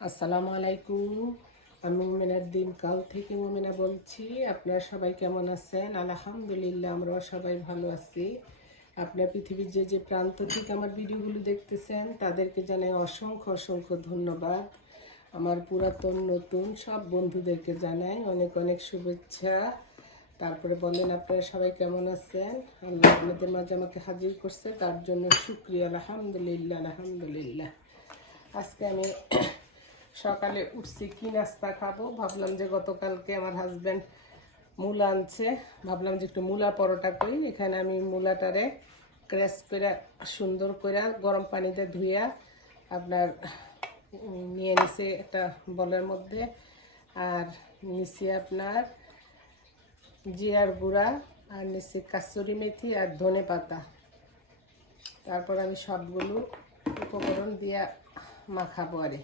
আসসালামু আলাইকুম। আমি মোমেনার দিন কাল থেকে মোমেনা বলছি, আপনারা সবাই কেমন আছেন? আলহামদুলিল্লাহ, আমরাও সবাই ভালো আছি। আপনার পৃথিবীর যে যে প্রান্ত থেকে আমার ভিডিওগুলো দেখতেছেন, তাদেরকে জানাই অসংখ্য অসংখ্য ধন্যবাদ। আমার পুরাতন, নতুন সব বন্ধুদেরকে জানাই অনেক অনেক শুভেচ্ছা। তারপরে বলেন, আপনারা সবাই কেমন আছেন? আল্লাহ আপনাদের মাঝে আমাকে হাজির করছে, তার জন্য শুক্রিয়া। আলহামদুলিল্লাহ আলহামদুলিল্লাহ। আজকে আমি সকালে উঠছি, কি নাস্তা খাব? ভাবলাম যে গতকালকে আমার হাজব্যান্ড মূলা আনছে। ভাবলাম যে একটু মূলা পরোটা করি। এখানে আমি মূলাটারে ক্র্যাশ করে, সুন্দর করে গরম পানিতে ধুইয়া আপনার নিয়ে নিছে একটা বলের মধ্যে। আর নিছি আপনার জিরার গুঁড়া, আর নিছি কাসুরি মেথি আর ধনে পাতা। তারপর আমি সবগুলো উপকরণ দিয়ে মাখাবো আরে।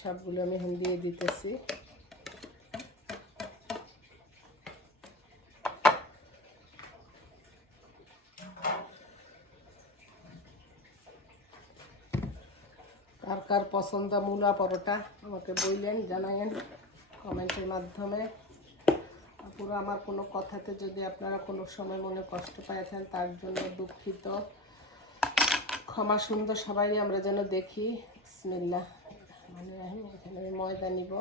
সবগুলো আমি এখন দিয়ে দিতেছি। কার কার পছন্দ মূলা পরোটা আমাকে বললেন জানাইন কমেন্টের মাধ্যমে। পুরো আমার কোনো কথাতে যদি আপনারা কোনো সময় মনে কষ্ট পাইছেন তার জন্য দুঃখিত। ক্ষমা সুন্দর সবাই আমরা যেন দেখি। বিসমিল্লাহ মানে এখানে ময়দা নিব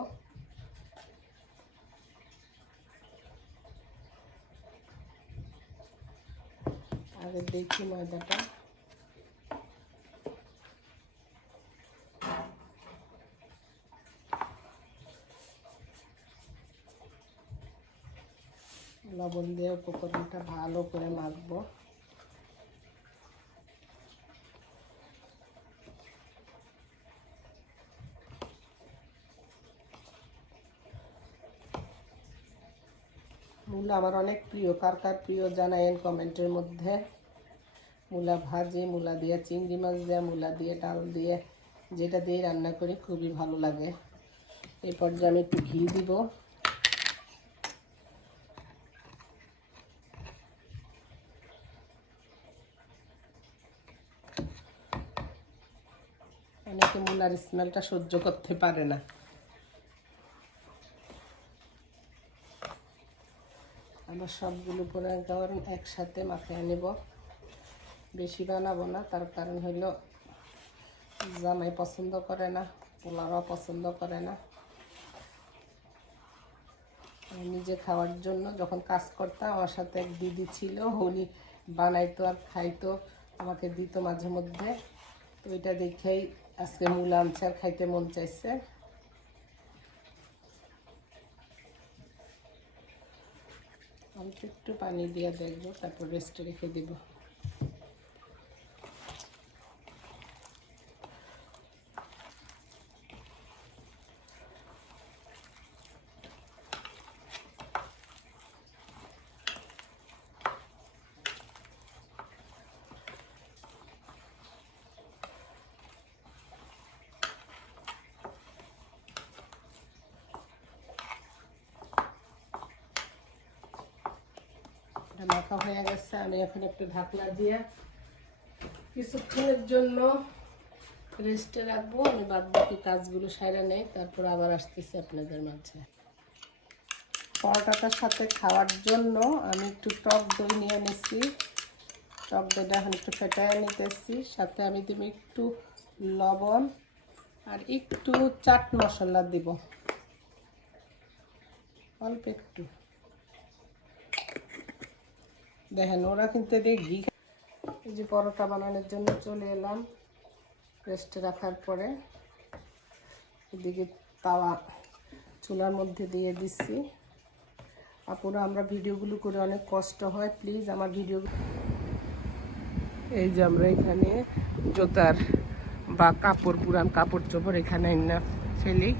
আগে দেখি ময়দাটা। লবণ দিয়ে উপকরণটা ভালো করে মাখবো। মূলা আমার অনেক প্রিয়। কার কার প্রিয় জানাইন কমেন্টের মধ্যে? মূলা ভাজি, মূলা দিয়ে চিংড়ি মাছ দিয়ে, মূলা দিয়ে ডাল দিয়ে, যেটা দিয়ে রান্না করি খুবই ভালো লাগে। এই পর্যায়ে আমি একটু ঘি দিব। অনেকে মূলার স্মেলটা সহ্য করতে পারে না। সবগুলো পরে একবার একসাথে মাখিয়ে নেব। বেশি বানাবো না, তার কারণ হলো জামাই পছন্দ করে না পোলারও পছন্দ করে না। নিজে খাওয়ার জন্য যখন কাজ করতাম, আমার সাথে এক দিদি ছিল, উনি বানাইতো আর খাইতো, আমাকে দিত মাঝে মধ্যে। তো এটা দেখেই আজকে মূল আনছে আর খাইতে মন চাইছে। অল্প একটু পানি দিয়ে দেখব তারপর রেস্টে রেখে দিব। এটা মাখা হয়ে গেছে, আমি এখন একটু ঢাকনা দিয়ে কিছুক্ষণের জন্য রেস্টে রাখব। আমি বাদ বাকি কাজগুলো সাইরা নেই, তারপর আবার আসতেছি আপনাদের মাঝে। পরোটাটার সাথে খাওয়ার জন্য আমি একটু টক দই নিয়ে নিছি। টক দইটা এখন একটু ফেটায় নিতেছি, সাথে আমি দিব একটু লবণ আর একটু চাট মশলা দিব। অল্প একটু। দেখেন, ওরা কিন্তু এদিকে ঘি এই যে পরোটা বানানোর জন্য চলে এলাম রেস্টে রাখার পরে। এদিকে তাওয়া চুলার মধ্যে দিয়ে দিচ্ছি। আপুরা, আমরা ভিডিওগুলো করে অনেক কষ্ট হয় প্লিজ আমার ভিডিও এই যে আমরা এখানে জোতার বা কাপড়, পুরান কাপড় চোপড় এখানে না ফেলি।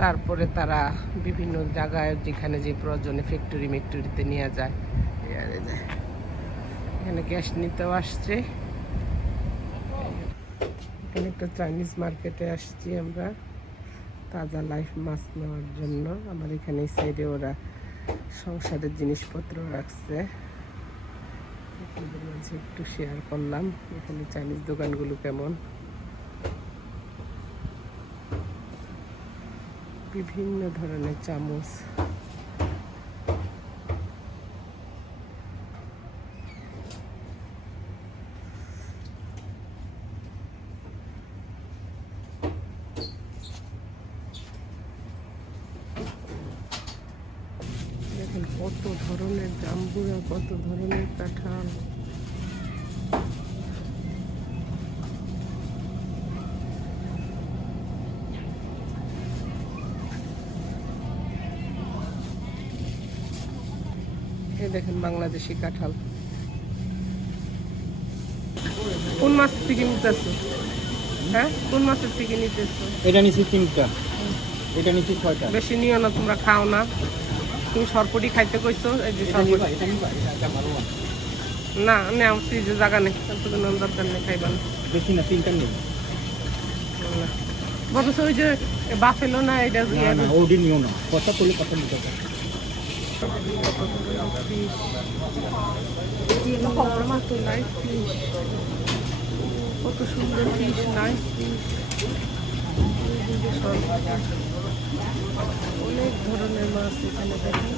তারপরে তারা বিভিন্ন জায়গায় যেখানে যে প্রয়োজনে ফ্যাক্টরি মেক্টরিতে নিয়ে যায়। এখানে গ্যাস নিতেও আসছে। এখানে একটা চাইনিজ মার্কেটে আসছি আমরা। তাজা লাইফ মাছ নেওয়ার জন্য। আমার এখানে এই সাইডে ওরা সংসারের জিনিসপত্র রাখছে। একটু শেয়ার করলাম। এখানে চাইনিজ দোকানগুলো কেমন? বিভিন্ন ধরনের চামচ দেখুন কত ধরনের জাম্বুরা কত ধরনের কাঁঠাল? দেখেন বাংলাদেশি কাঁঠাল। কোন মাছ থেকে নিতেছো? হ্যাঁ? কোন মাছের থেকে নিতেছো? এটা নিচ্ছি তিনটা। এটা নিচ্ছি ছয়টা। বেশি নিও না তোমরা খাও না। তুমি সরপটি খাইতে কইছো? এই যে সরপটি। না নেও ফ্রিজে জায়গা নেই তারপর কোনো দরকার নেই খাইবা না। বেশি না তিনটা নেই বলছো ওই যে বাফেলো না এটা না না ওডি নিও না। কথা করলে কথা নিতে কত সুন্দর ফিশ নাইস ফিশ অনেক ধরনের মাছ এখানে দেখেন।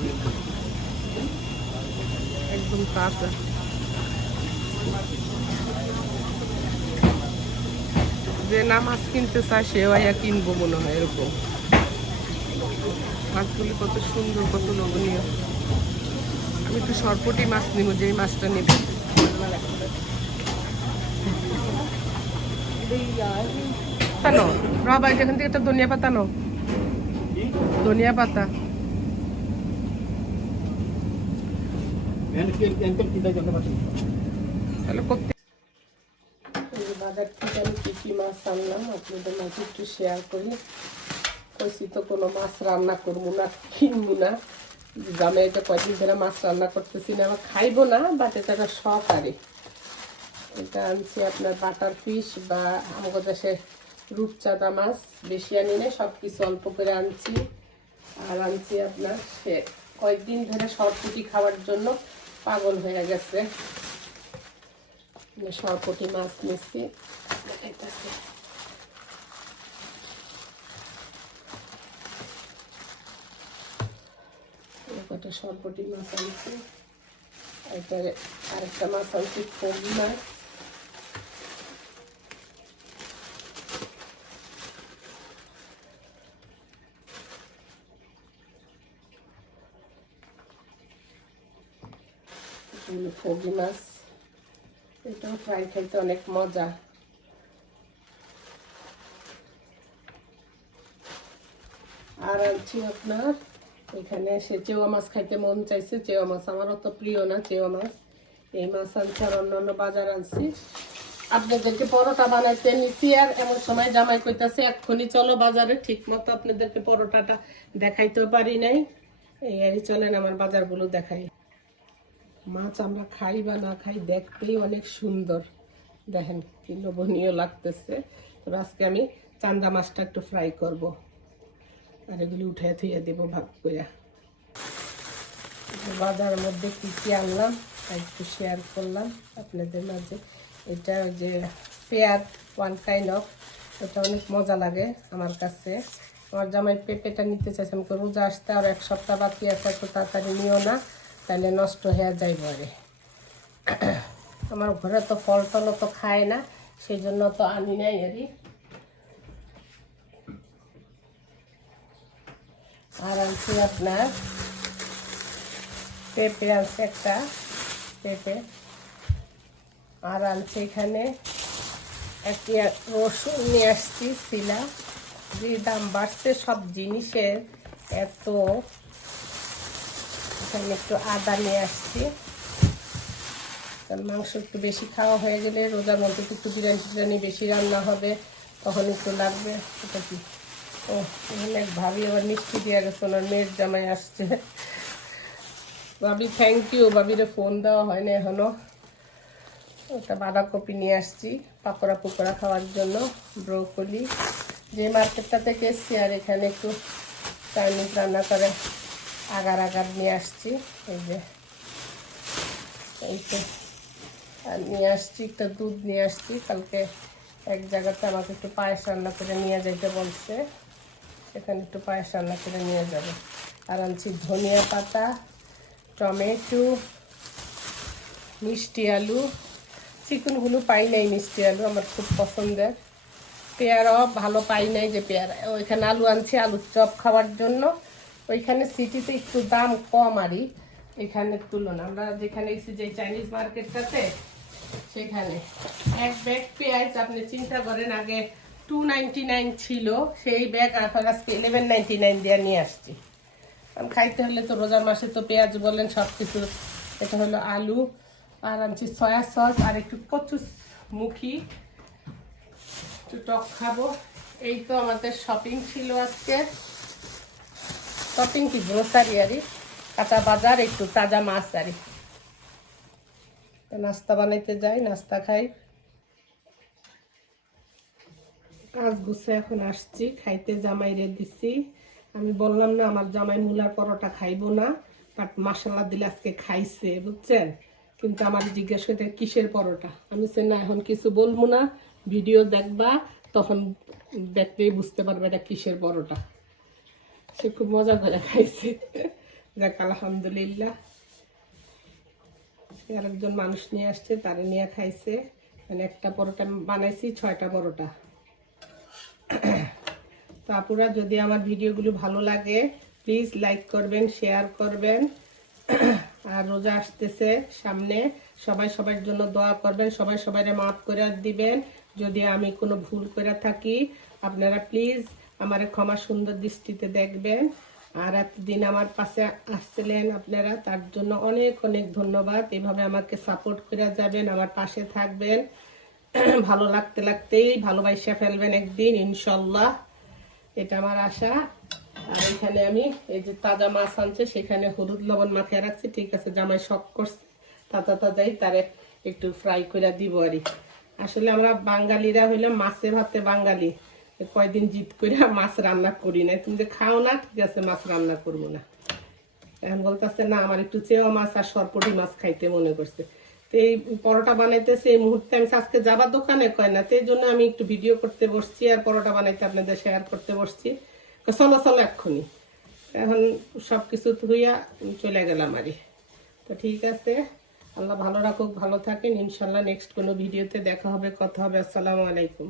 একদম কাঁচা। যে না মাছ কিনতে চায় সেও আয়া কিনবো মনে হয় এরকম। মাছগুলি কত সুন্দর কত লোভনীয়। আমি একটু সরপটি মাছ নিব যেই মাছটা নিব। পাতানো রবাই যেখান থেকে একটা ধনিয়া পাতা ধনিয়া পাতা। এনকেল কিটা জানতে পারছি তাহলে বাজার থেকে আমি কী কী মাছ আনলাম আপনাদের মাঝে একটু শেয়ার করি কইছি তো কোনো মাছ রান্না করব না কিনবো না গ্রামে এটা কয়দিন ধরে মাছ রান্না করতেছি না আবার খাইবো না বাট এটা একটা শখ আরে এটা আনছি আপনার বাটার ফিশ বা আমাদের দেশে রূপচাঁদা মাছ বেশি আনি না সব কিছু অল্প করে আনছি। আর আনছি আপনার, সে কয়েকদিন ধরে সরপুটি খাওয়ার জন্য পাগল হয়ে গেছে। সরপটি মাছ নিচ্ছি। দেখাইতেছি। কটা সরপটি মাছ আনছি। আরেকটা মাছ আনছি ফগি মাছ এগুলো ফগি মাছ এটাও ফ্রাই খাইতে অনেক মজা। আর আনছি আপনার, এখানে সে চেওয়া মাছ খাইতে মন চাইছে। চেওয়া মাছ আমার অত প্রিয় না, চেওয়া মাছ। এই মাছ আনছি আর অন্যান্য বাজার আনছি। আপনাদেরকে পরোটা বানাইতে নিছি আর এমন সময় জামাই কইতাছে, এক্ষুনি চলো বাজারে ঠিক মতো আপনাদেরকে পরোটাটা দেখাইতেও পারি নাই। এই আরই চলেন আমার বাজারগুলো দেখাই। মাছ আমরা খাই বা না খাই দেখতেই অনেক সুন্দর। দেখেন কি লোভনীয় লাগতেছে। তবে আজকে আমি চান্দা মাছটা একটু ফ্রাই করব। আর এগুলি উঠে থুয়ে দেবো ভাগ করে বাজারের মধ্যে কী কী আনলাম তা একটু শেয়ার করলাম আপনাদের মাঝে। এটা যে পেঁয়াজ ওয়ান কাইন্ড অফ এটা অনেক মজা লাগে আমার কাছে। আমার জামাই পেঁপেটা নিতে চাইছে, আমি রোজা আসতে আর এক সপ্তাহ বাকি আছে একটু তাড়াতাড়ি নিও না। তাহলে নষ্ট হয়ে যাইব আরে আমার ঘরে তো ফল টলও তো খায় না সেই জন্য তো আনি নাই আরই আর আনছি আপনার পেঁপে আনছে একটা, পেঁপে। আর আনছি এখানে একটি রসুন নিয়ে আসছি, শিলা। যে দাম বাড়ছে সব জিনিসের এত এখানে একটু আদা নিয়ে আসছি। কারণ মাংস একটু বেশি খাওয়া হয়ে গেলে রোজার মধ্যে একটু বিরিয়ানি টিরিয়ানি বেশি রান্না হবে, তখন একটু লাগবে। এটা কি? ও এক ভাবি আবার মিষ্টি দিয়ে গেছে, ওনার মেয়ের জামাই আসছে। ভাবি থ্যাংক ইউ ভাবিরে ফোন দেওয়া হয় না এখনও। ওটা বাঁধাকপি নিয়ে আসছি, পাকোড়া পুকোড়া খাওয়ার জন্য ব্রোকলি যে মার্কেটটা থেকে এসছি আর এখানে একটু চাইনিজ রান্না করে। আগার আগার নিয়ে আসছি, এই যে। এই তো, আর নিয়ে আসছি, একটা দুধ নিয়ে আসছি। কালকে এক জায়গাতে আমাকে একটু পায়েস রান্না করে নিয়ে যেতে বলছে। এখানে একটু পায়েস রান্না করে নিয়ে যাব। আর আনছি ধনিয়া পাতা, টমেটো, মিষ্টি আলু। চিকেনগুলো পাই নাই মিষ্টি আলু, আমার খুব পছন্দের। পেয়ারাও ভালো পাই নাই যে পেয়ারা। ওইখানে আলু আনছি, আলুর চপ খাওয়ার জন্য। ওইখানে সিটিতে একটু দাম কম আরই। এখানের তুলনা আমরা যেখানে এসেছি, যে চাইনিজ মার্কেটটাতে সেখানে। এক ব্যাগ পেঁয়াজ আপনি চিন্তা করেন, আগে টু নাইন ছিল। সেই ব্যাগ এখন আজকে ইলেভেন নাইনটি নাইন দিয়ে নিয়ে আসছি। কারণ খাইতে হলে তো রোজার মাসে তো পেঁয়াজ বলেন সব কিছু এটা হলো আলু, আর আনছি সয়া সস আর একটু কচু মুখি। একটু টক খাব। এই তো আমাদের শপিং ছিল আজকে। শপিং কি গ্রোসারি আরই, কাঁচা বাজার, একটু তাজা মাছ আরই। তো নাস্তা বানাইতে যাই, নাস্তা খাই। কাজ গুছে এখন আসছি, খাইতে জামাই রে দিছি। আমি বললাম না, আমার জামাই মূলার পরোটা খাইবো না বাট মশলা দিলে আজকে খাইছে, বুঝছেন? কিন্তু আমার জিজ্ঞেস করতে, কিসের পরোটা? আমি সে না, এখন কিছু বলব না, ভিডিও দেখবা, তখন দেখলেই বুঝতে পারবে এটা কিসের পরোটা। সে খুব মজা করে খাইছে। যাক, আলহামদুলিল্লাহ। আর একজন মানুষ নিয়ে আসছে, তারে নিয়ে খাইছে। মানে একটা পরোটা বানাইছি, ছয়টা পরোটা। তো আপুরা, যদি আমার ভিডিওগুলো ভালো লাগে, প্লিজ লাইক করবেন, শেয়ার করবেন। আর রোজা আসতেছে সামনে, সবাই সবার জন্য দোয়া করবেন, সবাই সবাইরে মাফ করে দিবেন। যদি আমি কোনো ভুল করে থাকি, আপনারা প্লিজ আমার ক্ষমা সুন্দর দৃষ্টিতে দেখবেন আর এতদিন আমার পাশে আসছিলেন আপনারা, তার জন্য অনেক অনেক ধন্যবাদ। এভাবে আমাকে সাপোর্ট করে যাবেন, আমার পাশে থাকবেন। ভালো লাগতে লাগতেই ভালোবাসা ফেলবেন একদিন, ইনশাল্লাহ। এটা আমার আশা। আর এখানে আমি এই যে তাজা মাছ আনছে, সেখানে হলুদ লবণ মাখিয়ে রাখছি। ঠিক আছে, জামাই শখ করছে, তাজা তাজাই তারে একটু ফ্রাই করে দিব আরই আসলে আমরা বাঙালিরা হইলাম মাছে ভাতে বাঙালি। কয়দিন জিত করে মাছ রান্না করি না তুমি যে খাও না, ঠিক আছে, মাছ রান্না করব না। এখন বলতেছে, না, আমার একটু চেওয়া মাছ আর সরপটি মাছ খাইতে মনে করছে। তো এই পরোটা বানাইতেছে, এই মুহূর্তে আমি আজকে যাবার দোকানে কয় না এই জন্য আমি একটু ভিডিও করতে বসছি আর পরোটা বানাইতে আপনাদের শেয়ার করতে বসছি। চলো চলো এক্ষুনি। এখন সব কিছু ধুইয়া চলে গেলাম আরই তো ঠিক আছে, আল্লাহ ভালো রাখুক, ভালো থাকেন। ইনশাল্লাহ নেক্সট কোনো ভিডিওতে দেখা হবে, কথা হবে। আসসালামু আলাইকুম।